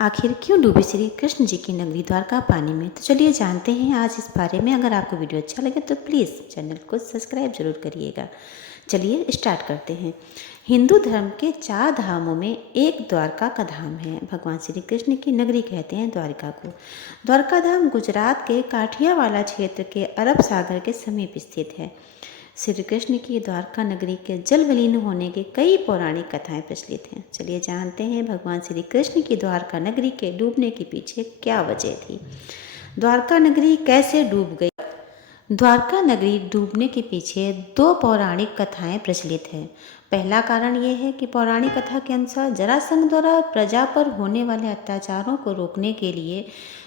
आखिर क्यों डूबे श्री कृष्ण जी की नगरी द्वारका पानी में? तो चलिए जानते हैं आज इस बारे में। अगर आपको वीडियो अच्छा लगे तो प्लीज़ चैनल को सब्सक्राइब जरूर करिएगा। चलिए स्टार्ट करते हैं। हिंदू धर्म के 4 धामों में एक द्वारका का धाम है। भगवान श्री कृष्ण की नगरी कहते हैं द्वारका को। द्वारका धाम गुजरात के काठियावाड़ क्षेत्र के अरब सागर के समीप स्थित है। श्री कृष्ण की द्वारका नगरी के जल विलीन होने के कई पौराणिक कथाएं प्रचलित हैं। चलिए जानते हैं भगवान श्री कृष्ण की द्वारका नगरी के डूबने के पीछे क्या वजह थी। द्वारका नगरी कैसे डूब गई? द्वारका नगरी डूबने के पीछे 2 पौराणिक कथाएं प्रचलित हैं। पहला कारण यह है कि पौराणिक कथा के अनुसार जरासंध द्वारा प्रजा पर होने वाले अत्याचारों को रोकने के लिए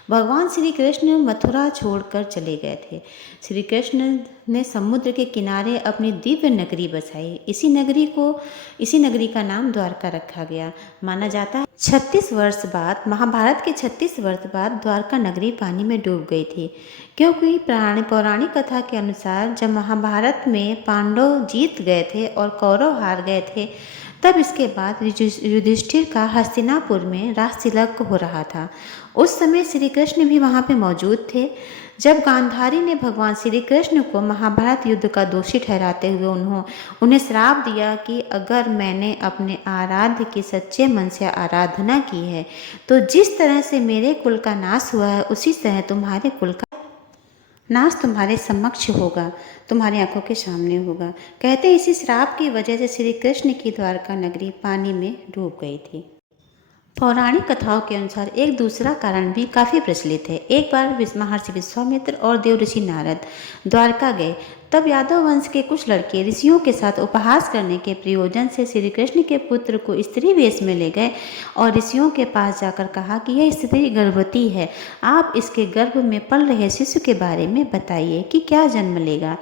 भगवान श्री कृष्ण मथुरा छोड़कर चले गए थे। श्री कृष्ण ने समुद्र के किनारे अपनी दिव्य नगरी बसाई। इसी नगरी का नाम द्वारका रखा गया। माना जाता है 36 वर्ष बाद, महाभारत के 36 वर्ष बाद द्वारका नगरी पानी में डूब गई थी, क्योंकि पौराणिक कथा के अनुसार जब महाभारत में पांडव जीत गए थे और कौरव हार गए थे, तब इसके बाद युधिष्ठिर का हस्तिनापुर में राजतिलक हो रहा था। उस समय श्री कृष्ण भी वहाँ पे मौजूद थे। जब गांधारी ने भगवान श्री कृष्ण को महाभारत युद्ध का दोषी ठहराते हुए उन्हें श्राप दिया कि अगर मैंने अपने आराध्य की सच्चे मन से आराधना की है तो जिस तरह से मेरे कुल का नाश हुआ है उसी तरह तुम्हारे कुल का नाश तुम्हारे समक्ष होगा, तुम्हारी आंखों के सामने होगा। कहते इसी श्राप की वजह से श्री कृष्ण की द्वारका नगरी पानी में डूब गई थी। पौराणिक कथाओं के अनुसार एक दूसरा कारण भी काफ़ी प्रचलित है। एक बार महर्षि विश्वामित्र और देव ऋषि नारद द्वारका गए। तब यादव वंश के कुछ लड़के ऋषियों के साथ उपहास करने के प्रयोजन से श्री कृष्ण के पुत्र को स्त्री वेश में ले गए और ऋषियों के पास जाकर कहा कि यह स्त्री गर्भवती है, आप इसके गर्भ में पल रहे शिशु के बारे में बताइए कि क्या जन्म लेगा।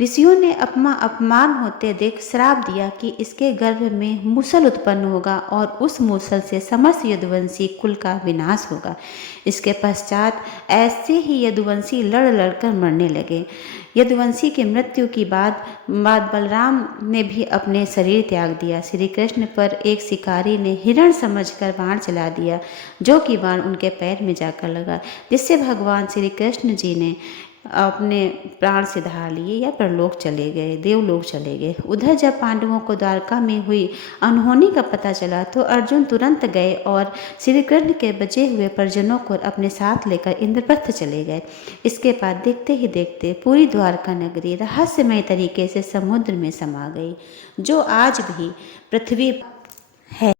ऋषियों ने अपमान होते देख श्राप दिया कि इसके गर्भ में मूसल उत्पन्न होगा और उस मूसल से समस्त यदुवंशी कुल का विनाश होगा। इसके पश्चात ऐसे ही यदुवंशी लड़ लड़कर मरने लगे। यदुवंशी की मृत्यु की बाद बलराम ने भी अपने शरीर त्याग दिया। श्री कृष्ण पर एक शिकारी ने हिरण समझकर बाण चला दिया, जो कि बाण उनके पैर में जाकर लगा, जिससे भगवान श्री कृष्ण जी ने अपने प्राण से धार लिए या परलोक चले गए, देवलोक चले गए। उधर जब पांडवों को द्वारका में हुई अनहोनी का पता चला तो अर्जुन तुरंत गए और श्री कृष्ण के बचे हुए परिजनों को अपने साथ लेकर इंद्रप्रस्थ चले गए। इसके बाद देखते ही देखते पूरी द्वारका नगरी रहस्यमय तरीके से समुद्र में समा गई, जो आज भी पृथ्वी है।